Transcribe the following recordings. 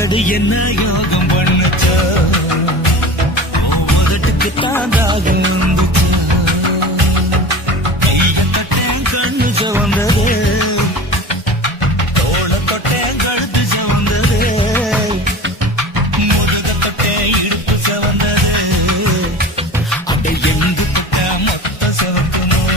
உதடு என்ன யோகம் பண்ணுச்சா உதட்டுக்கு தாண்டாக வந்துச்சா கைய தட்டேன் கண்ணு சவந்தது தோள தொட்டேன் கழுத்து சவந்தது முதுக தொட்டேன் இடுப்பு சவந்தது அதை எங்கு தொட்ட மொத்த சவக்கணும்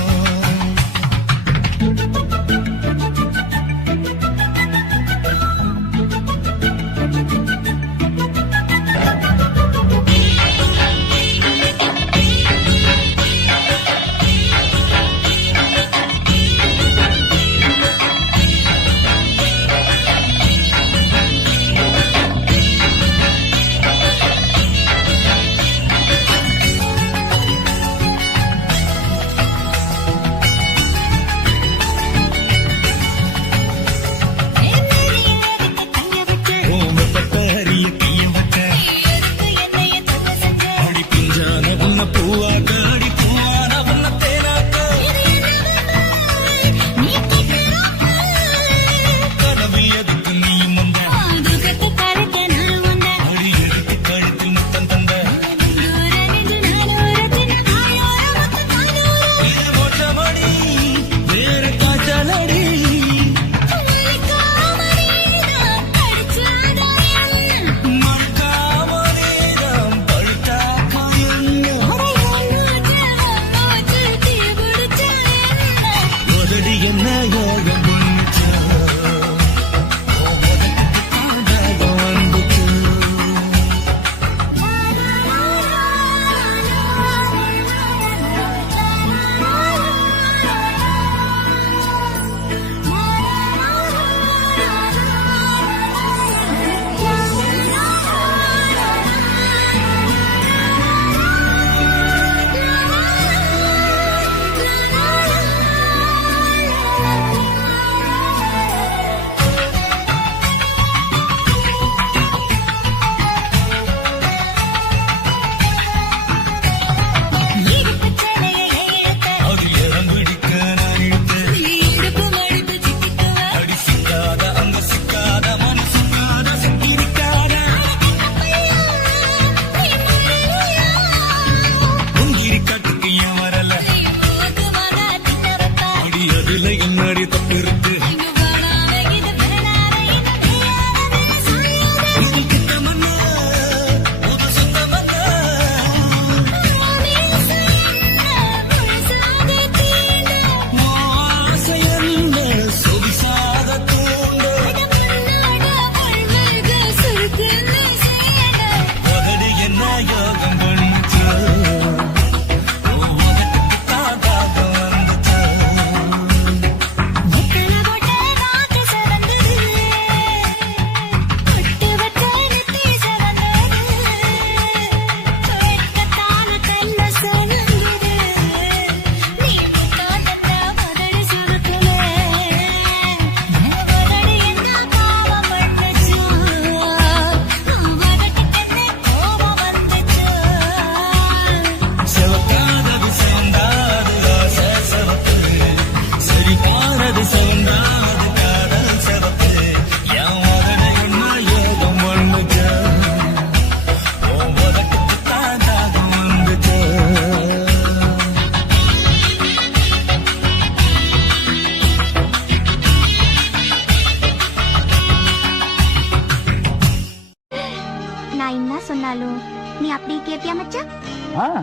நீ அப்படி கேப்பியா மச்சான்?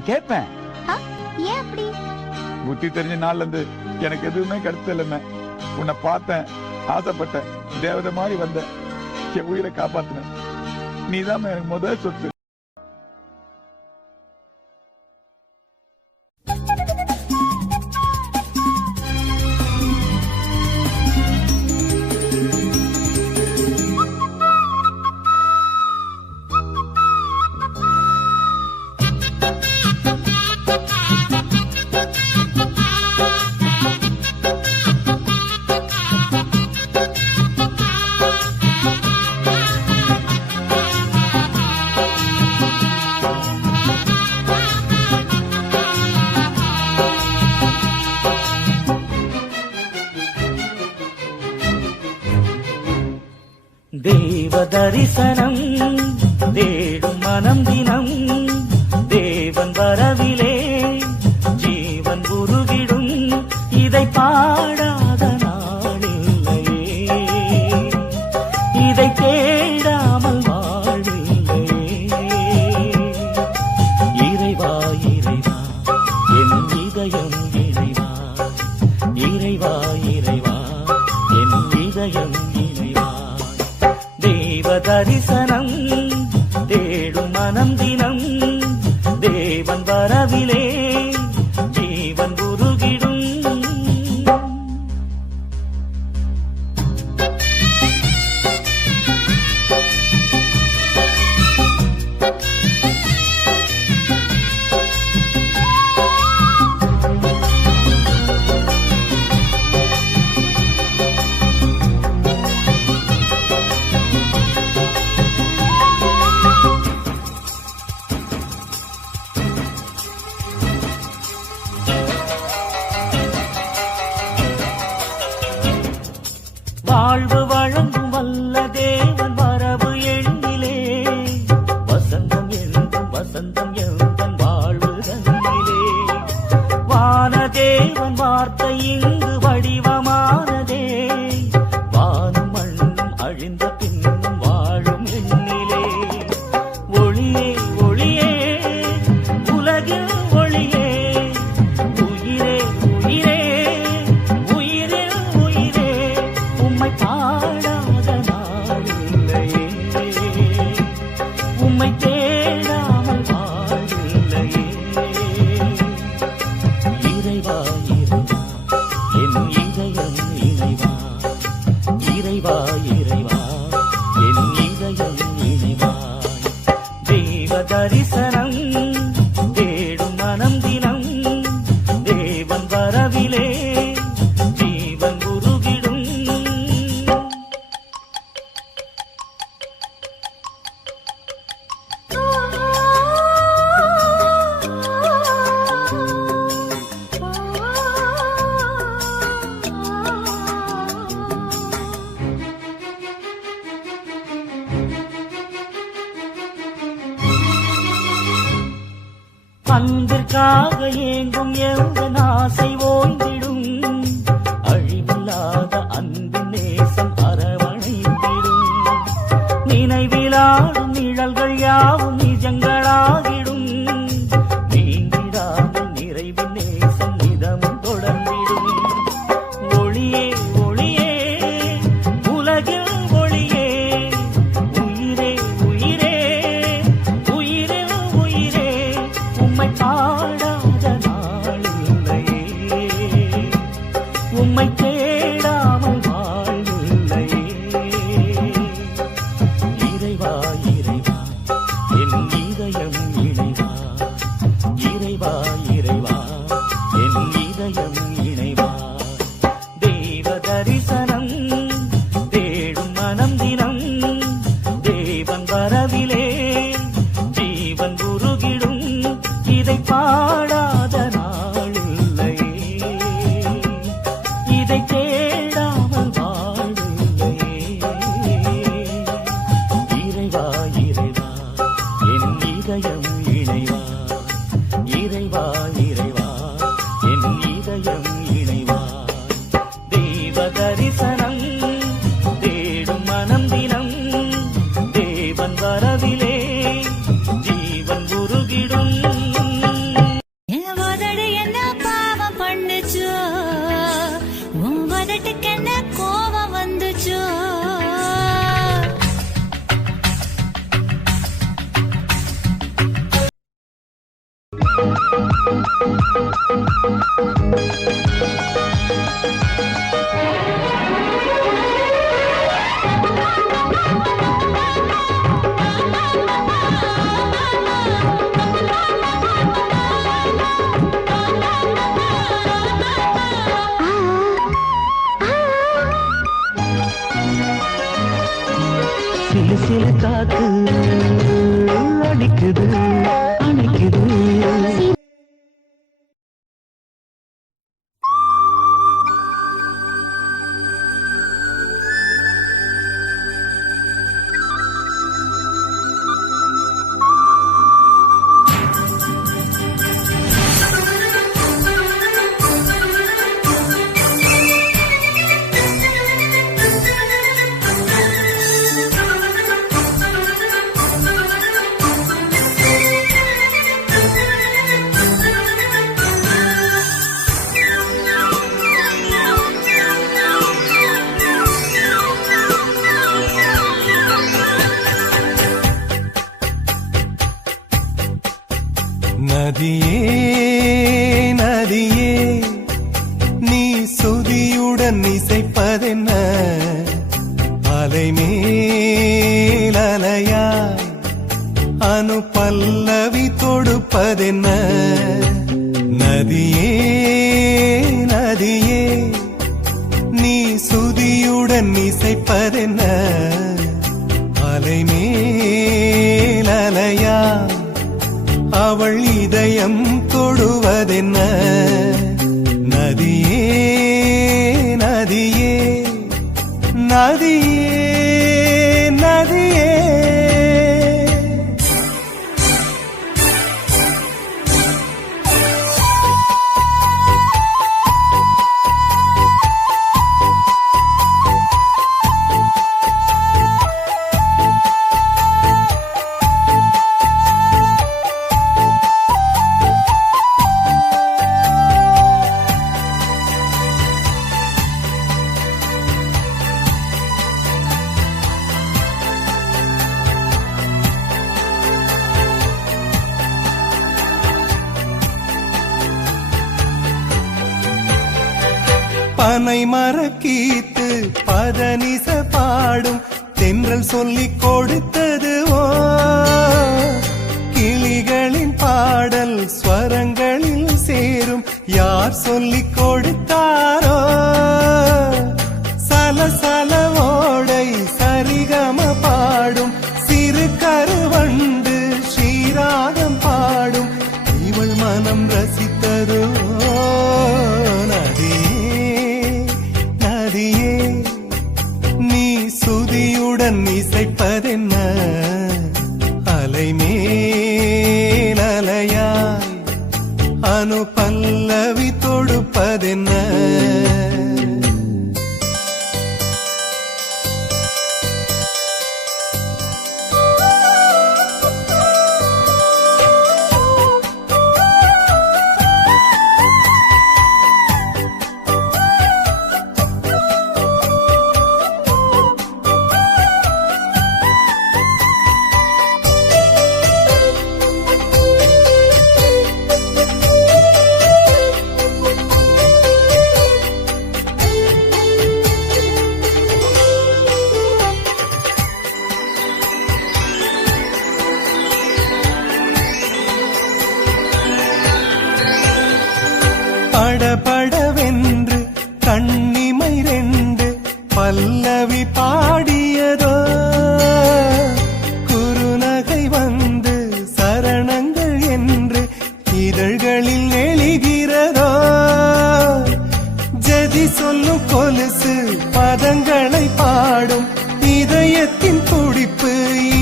கேட்பேன். ஏன் அப்படி? புத்தி தெரிஞ்ச நாள்ல இருந்து எனக்கு எதுவுமே கிடைச்சல. உன்னை பார்த்தேன், ஆசைப்பட்டேன், தேவதை மாதிரி வந்த என் உயிரை காப்பாத்தின. நீதான் எனக்கு முதல் சொத்து. தேவ தரிசனம் தேடும் மனம் தினம் தேவன் வரவிலே ஜீவன் உருகிடும் இதை பாடாத நாளில்லையே இதை தேடாமல் வாழில்லையே இறைவா இறைவா என் இதயம் இறைவா இறைவா இறைவா என் இதயம் இறைவா தேவ தரிசனம் தேடும் மனம் தினம் தேவன் வரவிலே ஜீவன் உருகிடும் வாழ்வு வழங்கும் வல்ல தேவன் வரவு எண்ணிலே வசந்தம் என்றும் வசந்தம் எந்தன் வாழ்வு தன்னிலே வான தேவன் வார்த்தை இங்கு வடிவமானதே வானும் மண்ணும் அழிந்த பின்னும் வாழும் எண்ணிலே ஒளியே ஒளியே உலகில் ஒளியே உயிரே உயிரே உயிரில் உயிரே உம்மை பாடாத நாளில்லையே உம்மை தேடாமல் வாழில்லையே இறைவா இறைவா என் இதயம் இறைவா இறைவா இறைவா என் இதயம் இறைவா தேவ தரிசனம் தேடும் மனம் தினம் தேவன் வரவிலே ஜீவன் உருகிடும் அன்பிற்காக ஏங்கும் எந்த ஆசை ஓய்ந்திடும் அழிவில்லாத அன்பின் நேசம் அரவணைத்திடும் நினைவிலாடும் நிழல்கள் யாவும் நிஜங்களாகிடும் நீங்கிடாமல் நிறைவின் நேசம் நிதமும் தொடர்ந்திடும் ஒளியே ஒளியே உலகில் ஒளியே உயிரே உயிரே உயிரில் உயிரே உம்மை பாடாத நாளில்லையே உம்மை தேடாமல் வாழ்வில்லையே இறைவா இறைவா என் இதயம் இணைவா இறைவா இறைவா என் இதயம் இணைவா தேவ தரிசனம் தேடும் மனம் தினம் தேவன் வரவிலே ஜீவன் உருகிடும் இதை பாடாத நாளில்லையே இதை தேடாமல் வாழில்லையே இறைவா இறைவா என் இதயம் இணைவா இறைவா இறைவா என் இதயம் இணைவா தேவ தரிசனம் தேடும் மனம் தினம் தேவன் வரவிலே ஜீவன் உருகிடும் என் உதடு என்ன பாவம் பண்ணுச்சோ உன் உதட்டுக்கு என்ன கோபம் வந்துச்சோ சிலு சிலு காத்து அடிக்குது அணைக்குது அலைமேல் அலையாய் அனு பல்லவி தொடுப்பதென்ன நதியே நதியே நீ சுதியுடன் இசைப்பதென்ன அலைமேல் அலையாய் அவள் இதயம் தொடுவதென்ன நதியே நதியே நதியே நதியே பனை மரக்கீத்து பதனிச பாடும் தென்றல் சொல்லிக் கொடுத்தது ஓ கிளிகளின் பாடல் ஸ்வரங்களில் சேரும் யார் சொல்லிக் கொடுத்தாரோ சலசல ஓடை சரிகம பாடும் சிறு கருவண்டு ஸ்ரீராகம் பாடும் இவள் மனம் ரசித்ததோ நீ சுதியுடன் இசைப்பதென்ன அலைமேல் அலையாய் அனு பல்லவி தொடுப்பதென்ன படபடவென்று கண்ணிமை ரெண்டு பல்லவி பாடியதோ குறுநகை வந்து சரணங்கள் என்று இதழ்களில் நெளிகிறதோ ஜதி சொல்லும் கொலுசு பதங்களை பாடும் இதயத்தின் துடிப்பு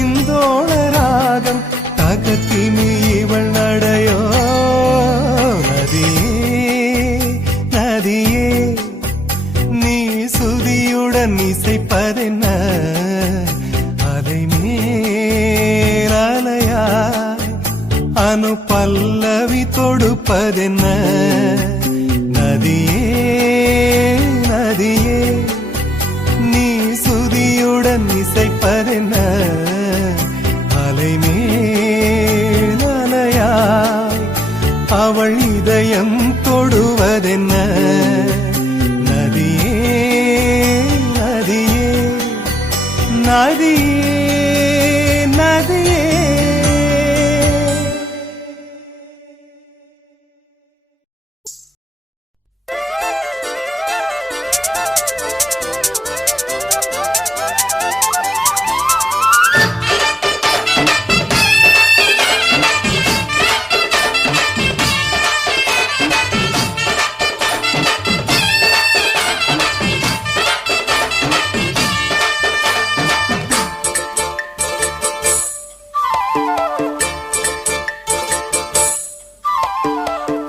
இந்தோள ராகம் தகத்தினி இவள் நடையோ நதியே நீ சுதியுடன் இசைப்பதென்ன அலைமேல் அலையாய் அனு பல்லவி தொடுப்பதென்ன நதியே நதியே நீ சுதியுடன் இசைப்பதென்ன அலைமேல் அலையாய் அவள் இதயம் தொடுவதென்ன நதியே நதியே நதியே நதியே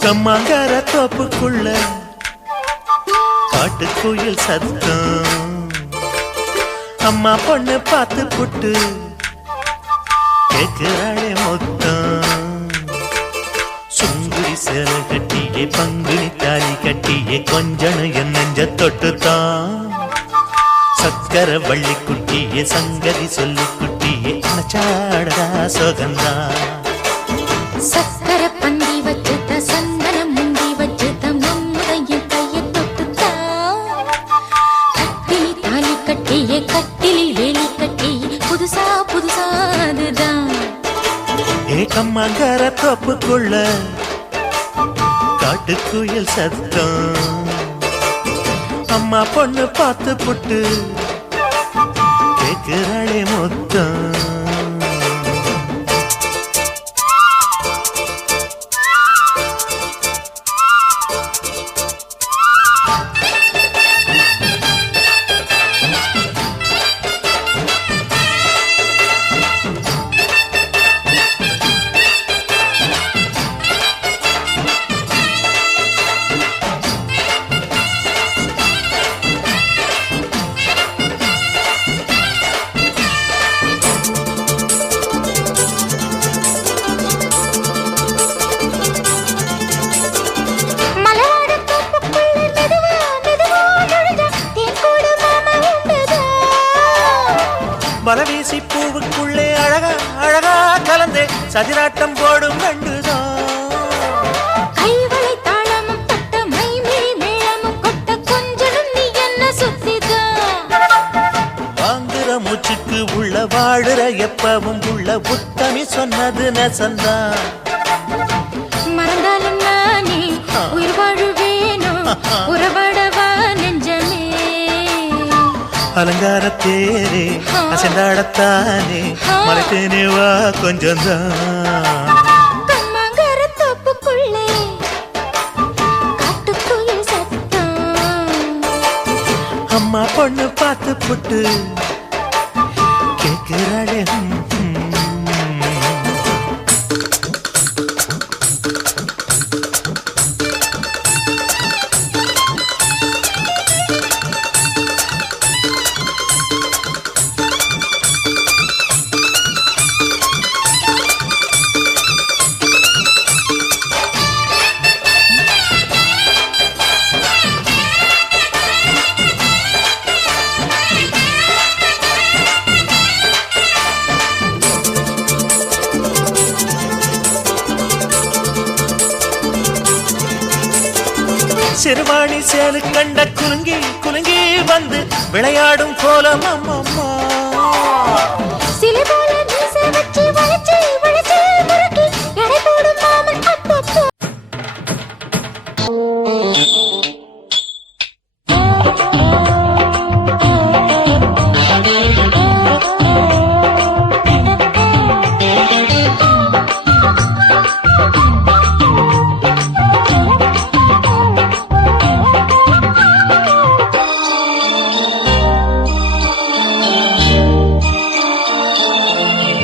கம்மாங்கார தோப்புக்குள்ள காட்டுக்குயில் சத்தம் அம்மா பொண்ணு பார்த்து புட்டு கேக்குறாளே மொத்தம் சுங்குடி சேல கட்டியே பங்குனி தாலி கட்டியே கொஞ்சன என் நெஞ்ச தொட்டுத்தான் சக்கர வள்ளி குட்டியே சங்கதி சொல்லி குட்டியே அணைச்சாடா சொகந்தா சக்கர பந்தி வச்சுட்ட சந்தனம் முந்தி வச்சுட்ட மம்முதையும் கையை தொட்டுத்தான் கட்டிலி தாலி கட்டியே கட்டிலிலே கம்மங்கர தோப்புக்குள்ள காட்டுக்குயில் சத்தம் அம்மா பொண்ணு பார்த்து புட்டு கேக்குறாளே மொத்தம் மலவீசி பூவுக்குள்ளே அழகா அழகா கலந்தே சதிராட்டம் போடும் கண்டுதான் கைவளை தாளமும் தட்ட மைமிழி மேளமும் கொட்ட கொஞ்சனும் நீ என்ன சுத்திதான் வாங்குற மூச்சுக்கு உள்ள வாடுற எப்பவும் உள்ள உத்தமி சொன்னது நெசந்தான் மறந்தாலும் நானே உயிர் வாழுவேனும் உறவாடவா நெஞ்சமே அலங்கார தேரே அசைந்தாடத்தானே மறைத்தேனே வா கொஞ்சம்தான் கம்மங்கர தோப்புக்குள்ளே காட்டுக்குயில் சத்தம் அம்மா பொண்ணு பார்த்து புட்டு கேக்குறாளே சிறுவாணி சேலு கண்ட குலுங்கி குலுங்கி வந்து விளையாடும் கோலம் அம்மம்மா சிலை போல மீசை வச்சு வளைச்சு வளைச்சு முறுக்கி எடை போடும் மாமன் அப்பப்போ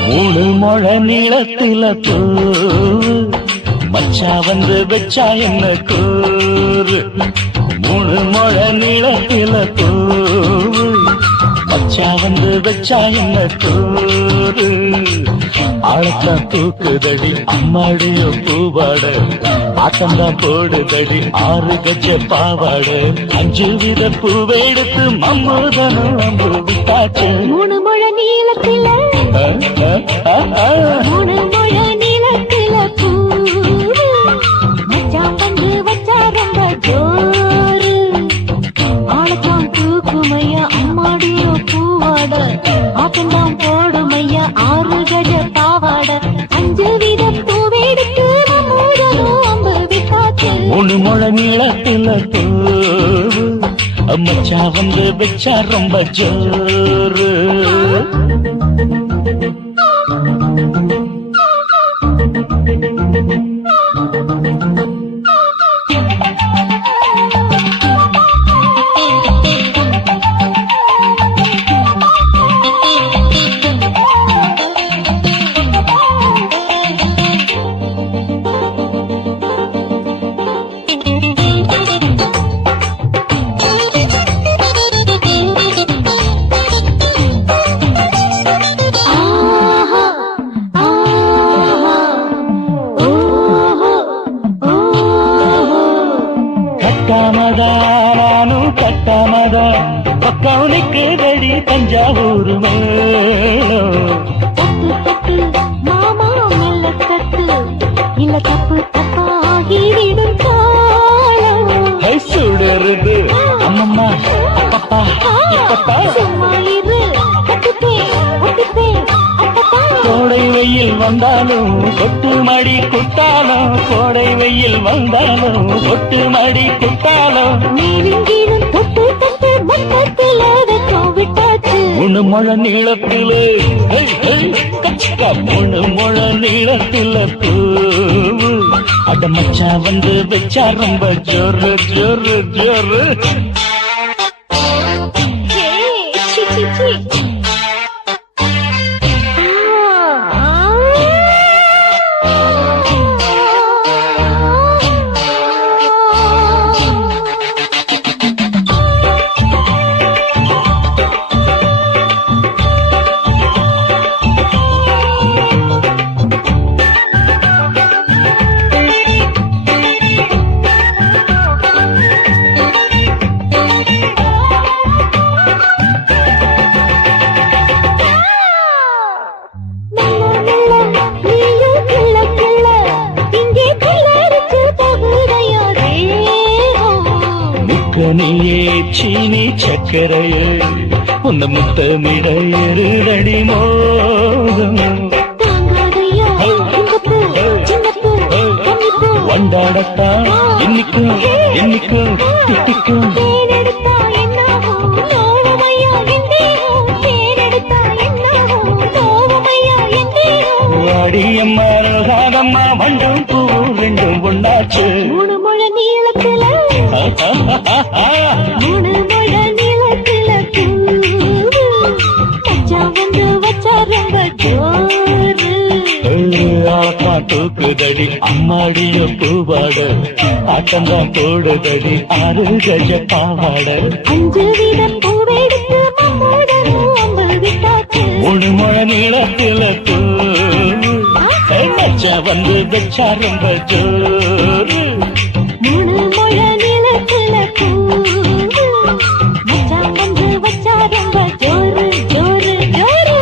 மூணு மொழ நீளத்தில பூ மச்சா வந்து வச்சா என்ன கூறு மூணு மொழ நீளத்தில பூ மச்சா வந்து வச்சா என்ன கூறு ஆழத்தான் தூக்குதடி அம்மாடிய பூவாட ஆட்டம்தான் போடுதடி 6 கஜ பாவாட 5 வித பூவெடுத்து மம்மூதனும் அம்பு விட்டாச்சு மூணு முழ நீளத்தில மூணு முழ நீளத்தில பூ மச்சான் வந்து வச்சா ரொம்ப ஜோரு ஆளத்தான் தூக்குமையா அம்மாடியோ பூவாட ஆட்டம்தான் போடுமையா 6 கஜ பாவாட 5 வித பூவெடுத்து மம்மூதனும் அம்பு விட்டாச்சு மூணு முழ நீளத்தில பூ மச்சா வந்து வச்சா ரொம்ப ஜோரு கட்டாமதா பக்கவுனுக்கு கடி தஞ்சாவூர் மேளம் தட்டு மாமா மெல்ல தட்டு இல்ல தப்பு தப்பாகிவிடும் காலம் சுடருது அம்மம்மா அப்பப்பா இப்பப்பா சும்மா இரு கட்டுப்பே ஒட்டுப்பே அப்பப்பா கோடை வெயில் வந்தாலும் கொட்டு மடி குத்தாலும் கோடை வெயில் வந்தாலும் கொட்டு மடி குத்தாலும் நீலும் கீழும் தொட்டு தொட்டு மொத்தத்தில் அதற்கும் விட்டாச்சு மூணு முழ நீளத்திலே கச்சக்கா மூணு முழ நீளத்தில பூவு அட மச்சா வந்து வச்சா ரொம்ப ஜோரு ஜோரு ஜோரு சி சி சி கனியே சீனி சக்கரையே உன்ன முத்தமிட எருதடி மோகம் வண்டாடத்தான் என்னைக்கும் என்னைக்கும் திட்டிக்கும் வாடியம்மா ரோசாதம்மா வண்டும் பூ ரெண்டும் ஒண்ணாச்சு மூணு முழ நீளத்துல மூணு முழ நீளத்துல மச்சா வந்து வச்சா ரொம்ப ஜோரு ஆக்கா தூக்குதடி அம்மாடிய பூவாட ஆட்டந்தான் போடுதடி 6 கஜ பாவாட 5 வீத பூவெடுத்து மம்மோடனும் அம்பு விட்டாச்சு மூணு முழ நீளத்தில மச்சா வந்து வச்சா ரொம்ப ஜோரு மூணு முழ நீளத்துல மச்சா வந்து வச்சா ரொம்ப ஜோரு ஜோரு ஜோரு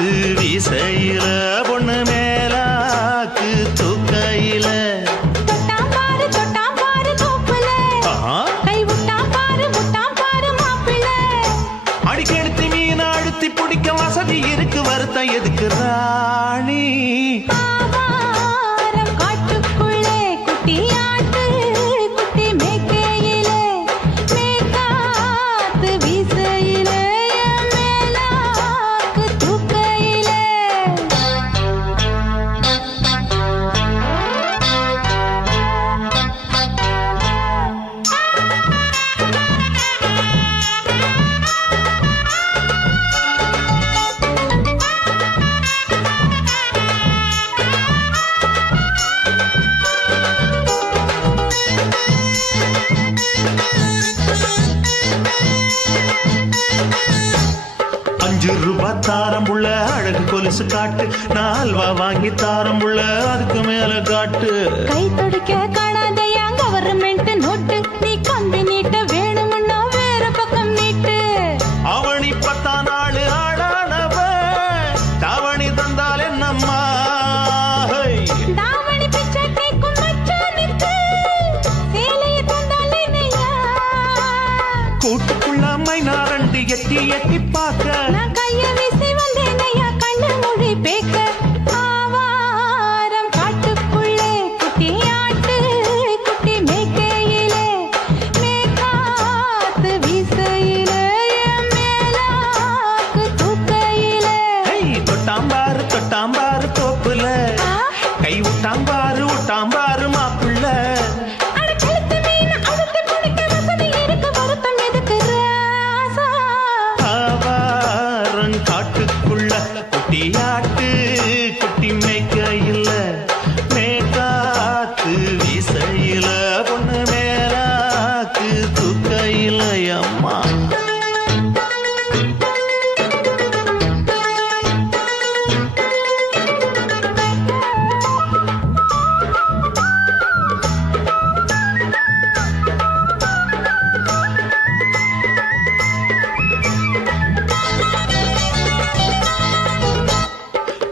காத்து வீசையில பொண்ணு மேலாக்கு தூக்கையில தொட்டாம் பாரு தோப்புல கை விட்டாம் பாரு மாப்பிள்ளை அடிக்கெடுத்து மீன் அழுத்தி பிடிக்க வசதி இருக்கு வருத்தம் எதுக்கு ராணி ஆவாரம் காட்டுக்குள்ளே குட்டியாட்டு குட்டி மேய்க்கையிலே மேய்காத்து வீசையிலே என் மேலாக்கு தூக்கையிலே ₹5 தாரம் புள்ள அழகு கொலுசு காட்டு நான் அல்வா வாங்கி தாரம் புள்ள அதுக்கு மேல காட்டு கை துடிக்க காணாதையா கவர்மெண்ட் நோட்டு நீ கம்பி நீட்ட வேணும்னா வேற பக்கம் நீட்டு அவனி 10 நாள் ஆளானவ தாவணி தந்தால் என்னம்மா தாவணி பிச்சை கேக்கும் மச்சானுக்கு சேலையை தந்தாலே நையா கூட்டுக்குள்ள மைனா ரெண்டு எட்டி எட்டி பார்க்க நான் கைய வீசி வந்தேன் ஐயா கண்ணு மொழி பேக்க ஆவாரம் காட்டுக்குள்ளே குட்டியாட்டு குட்டி மேய்க்கையிலே மேய்காத்து வீசையிலே என் மேலாக்கு தூக்கையிலே தொட்டாம்பாரு தோப்புல கை விட்டாம்பாரு மாப்பிள்ள அட கழுத்து மீன் அழுத்தி பிடிக்க வசதி இருக்கு வருத்தம் எதுக்கு ராசா ஆவாரம் காட்டுக்குள்ள குட்டியாட்டு குட்டி மேய்க்கையில மேகாத்து வீசையில பொண்ணு மேலாக்கு தூக்கையில அம்மா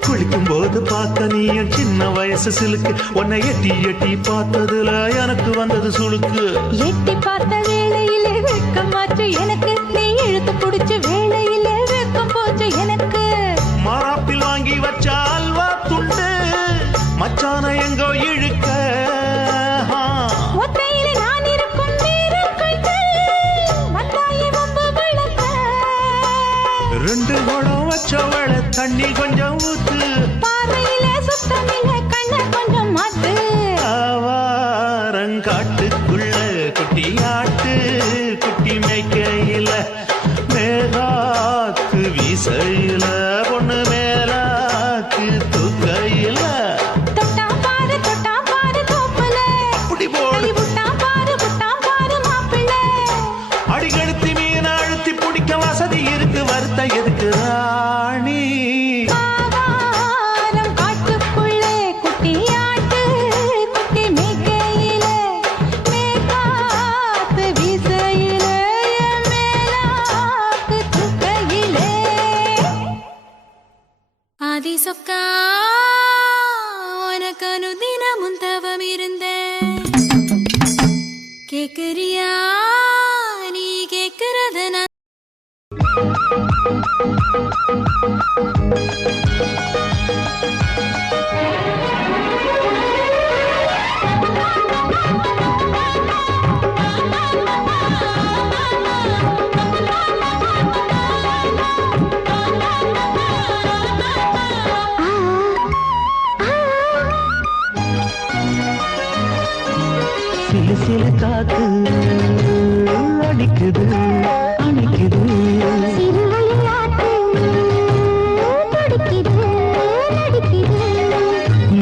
குளிக்கும் போது பார்த்த நீயும் சின்ன வயசு சிலுக்கு உன்னை எட்டி எட்டி பார்த்ததுல எனக்கு வந்தது சுளுக்கு எட்டி பார்த்த வேளையிலே வெட்கமாச்சு எனக்கு நீ இழுத்து புடிச்ச வேளையிலே வெட்கம் போச்சு எனக்கு மாறாப்பில் வாங்கி வச்ச அல்வா துண்டு மச்சான எங்கோ இழுக்க ஒத்தையிலே நான் இருக்கும் நேரம் கண்டு வந்தாயே வம்பு விளக்க 2 குடம் வச்சவள தண்ணி கொஞ்சம் ஊத்து பார்வையிலே சுத்தமில்லை கண்ண கொஞ்சம் மாத்து ஆவாரங்காட்டுக்குள்ள குட்டியாட்டு குட்டி மேய்க்கையில மேலாக்கு வீசையில பொண்ணு மேலாக்கு தூக்கையில தொட்டாம் பாரு தோப்புல அப்படி போடு கை விட்டாம் பாரு மாப்பிள்ளை அடிக்கெடுத்து மீன் அழுத்தி பிடிக்க வசதி இருக்கு வருத்தம் எதுக்கு ராணி ஆவாரம் காட்டுக்குள்ளே குட்டியாட்டு குட்டி மேய்க்கையிலே மேய்காத்து வீசையிலே என் மேலாக்கு தூக்கையிலே ஆதி சொக்கா உனக்கு அனுதினமும் தவம் இருந்தேன் கேக்குறியா நீ கேக்குறத நான் சிலு சிலு காத்து அடிக்குது அணைக்குது சிறுவிளையாட்டு துடிக்குது நடிக்குது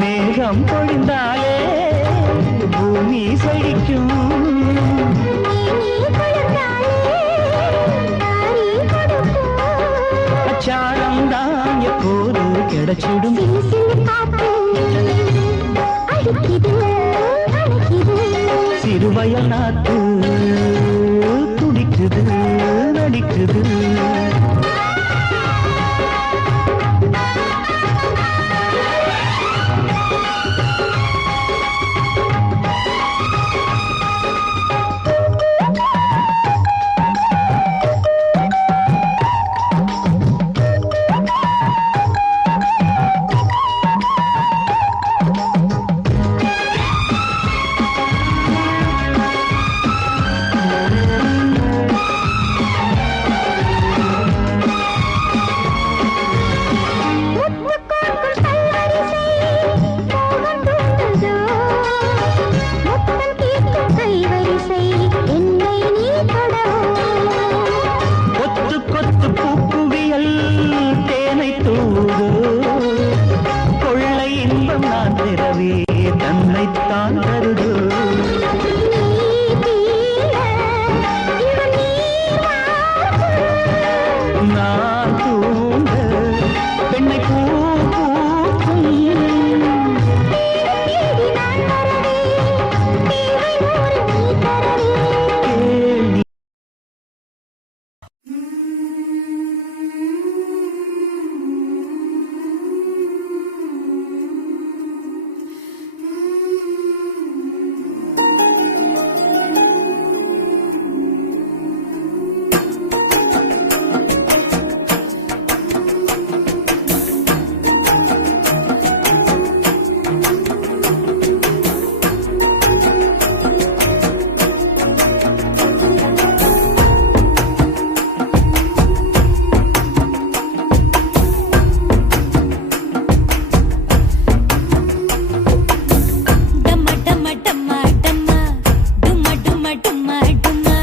மேகம் பொழிந்தாலே பூமி செழிக்கும் நீ குளிர்ந்தாலே தாரி கொடுக்கும் அச்சாரம் தான் எப்போது கிடைச்சிடும் சிலு சிலு காத்து அடிக்குது அணைக்குது சிறுவயல் நாத்து துடிக்குது நடிக்குது என்னைத்தான் தருதோ நான் தூங்க பெண்ணை பூ பூக்கும் கேள்வி டம்மா டம்மா டம்மா டம்மா டும்மா டும்மா டும்மா டும்மா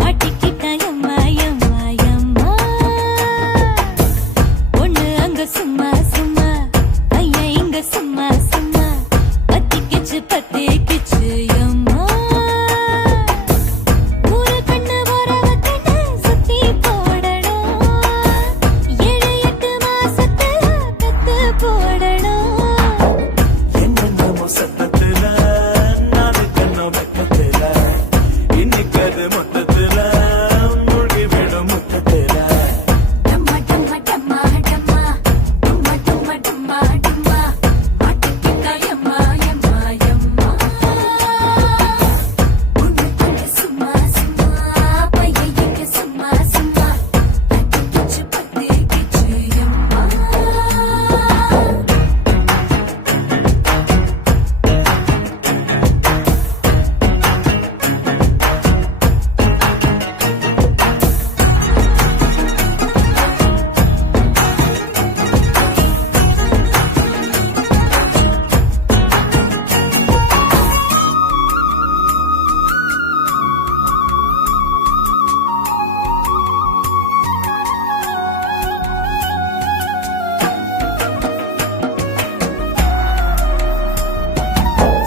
மாட்டிக்கிட்ட எம்மா எம்மா எம்மா பொண்ணு அங்க சும்மா சும்மா பையன் இங்க சும்மா சும்மா பத்திக்கிச்சு எம்மா ஊரு கண்ணு உறவ கண்ணு சுத்தி போடணும் 7-8 மாசத்துல பெத்து போடணும் என்னென்னமோ சத்தத்துல நாலு கண்ணோ வெக்கத்துல இன்னைக்கு அது மொத்தத்துல மூழ்கி விடும் மொத்தத்துல டம்மா டம்மா டம்மா டம்மா டும்மா டும்மா டும்மா டும்மா மாட்டிக்கிட்ட எம்மா எம்மா எம்மா பொண்ணு அங்க சும்மா சும்மா பையன் இங்க சும்மா சும்மா பத்திக்கிச்சு எம்மா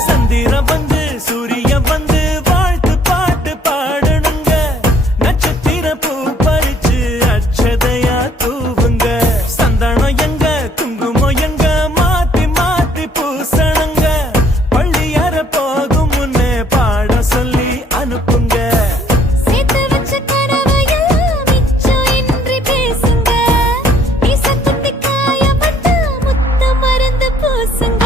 சந்திரன் வந்து சூரியன் வந்து வாழ்த்து பாட்டு பாடணுங்க நட்சத்திர பூ பறிச்சு அட்சதையா தூவுங்க சந்தனம் எங்க குங்குமம் எங்க மாத்தி மாத்தி பூசணுங்க பள்ளியற போகும் முன்னே பாட சொல்லி அனுப்புங்க சேர்த்து வச்ச கனவையெல்லாம் மிச்சம் இன்றி பேசுங்க இசத்துண்டி காயப்பட்ட முத்த மருந்து பூசுங்க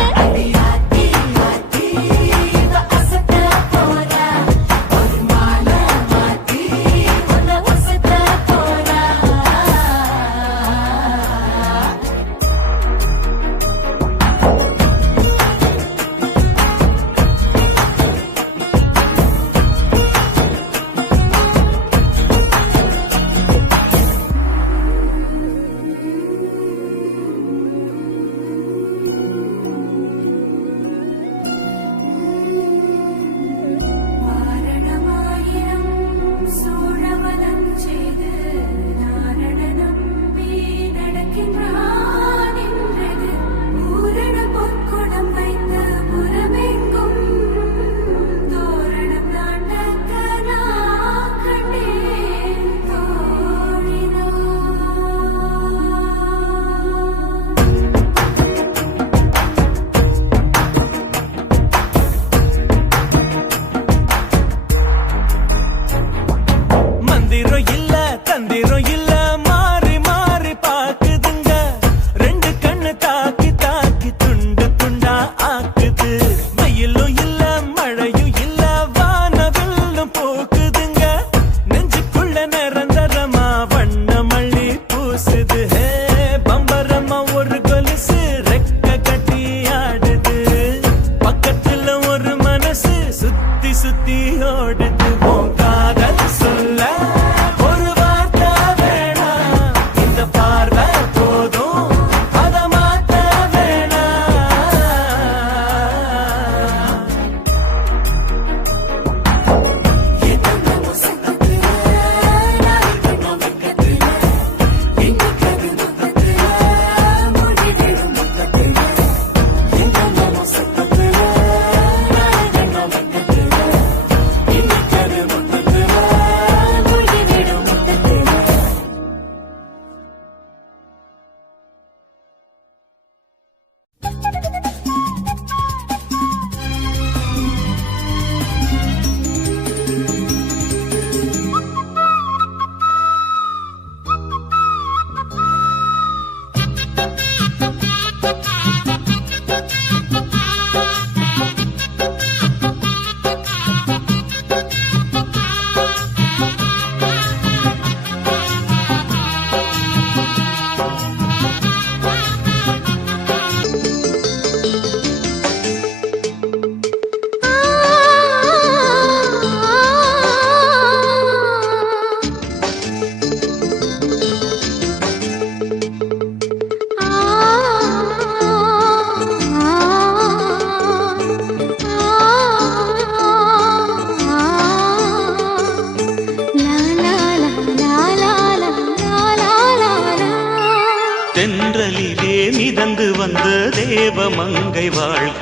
தென்றலிலே மிதந்து வந்த தேவமங்கை வாழ்க,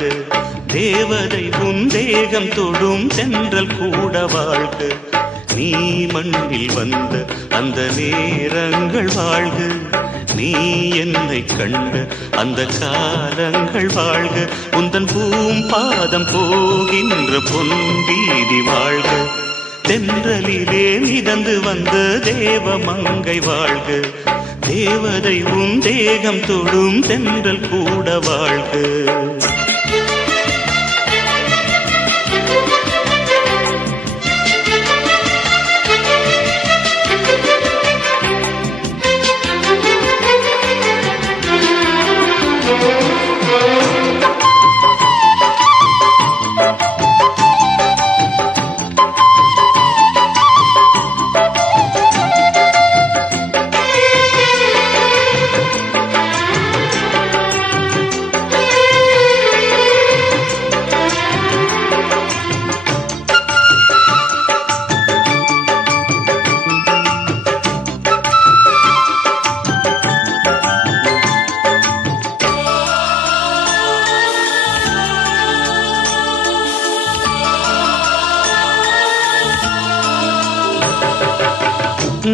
தேவதை உன் தேகம் தொடும் தென்றல் கூட வாழ்க, நீ மண்ணில் வந்த அந்த நேரங்கள் வாழ்க, நீ என்னை கண்ட அந்த காலங்கள் வாழ்க, உந்தன் பூம்பாதம் போகின்ற பொன்வீதி வாழ்க, தென்றலிலே மிதந்து வந்த தேவமங்கை வாழ்க, தேவதை உன் தேகம் தொடும் தென்றல் கூட வாழ்க.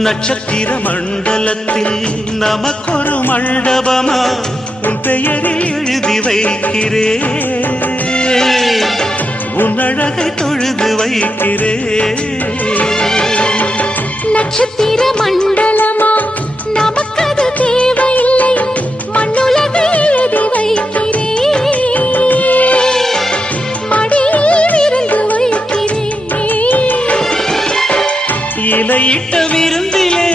நட்சத்திர மண்டலத்தில் நமக்கொரு மண்டபமா உன் பெயரில் எழுதி வைக்கிறேன், உன் அழகை தொழுது வைக்கிறேன். நட்சத்திர மண்டலமா நமக்கது தேவையில்லை, மண்ணுலகை எழுதி வைக்கிறேன், மடியில் விருந்து வைக்கிறேன். இலையிட்ட விருந்திலே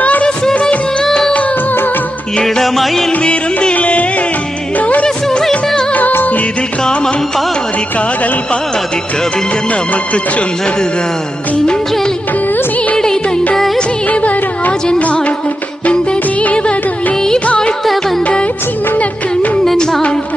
ஆறு சுவைதான், இளமையில் விருந்திலே நூறு சுவைதான். இதில் காமம் பாதி காதல் பாதி கவிஞர் நமக்கு சொன்னதுதான். தென்றலுக்கு மேடை தந்த தேவராஜன் வாழ்க, இந்த தேவதையை வாழ்த்த வந்த சின்ன கண்ணன் வாழ்க.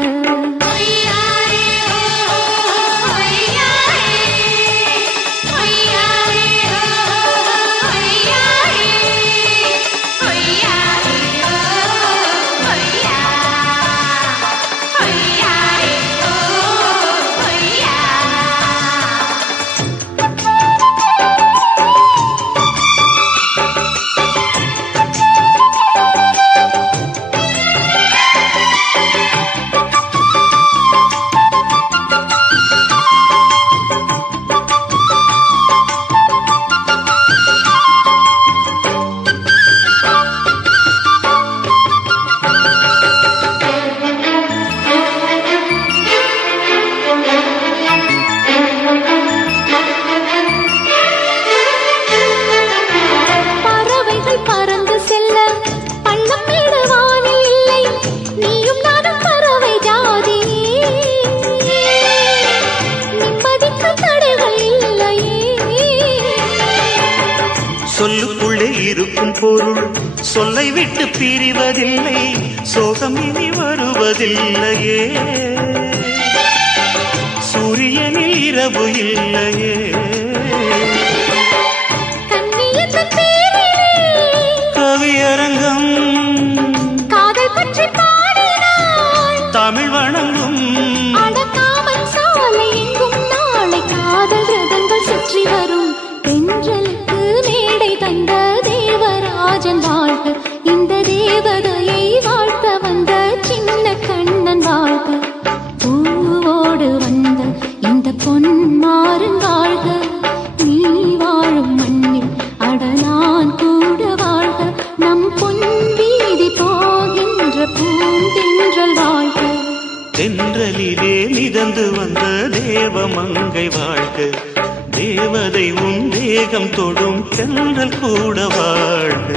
சொல்லுக்குள்ளே இருக்கும் பொருள் சொல்லை விட்டு பிரிவதில்லை, சோகம் இனி வருவதில்லையே, சூரியனில் இரவு இல்லையே. கவியரங்கம் காதல் பற்றி பாடினாள், தமிழ் வணங்கும் அடக்காமல் சாலை எங்கும் நாளை காதல் ரதங்கள் சுற்றி வரும். தென்றலுக்கு மேடை தந்த தேவராஜன் வாழ்க, இந்த தேவதையை வாழ்த்த வந்த சின்ன கண்ணன் வாழ்க, பூவோடு வந்த இந்த பொன்மாறன் வாழ்க, நீ வாழும் மண்ணில் அடலான் கூட வாழ்க, நம் பொன் வீதி போகின்ற பூந்தென்றல் வாழ்க. தென்றலிலே மிதந்து வந்த தேவமங்கை வாழ்க, தேவதை உன் தேகம் தொடும் தென்றல் கூட வாழ்க.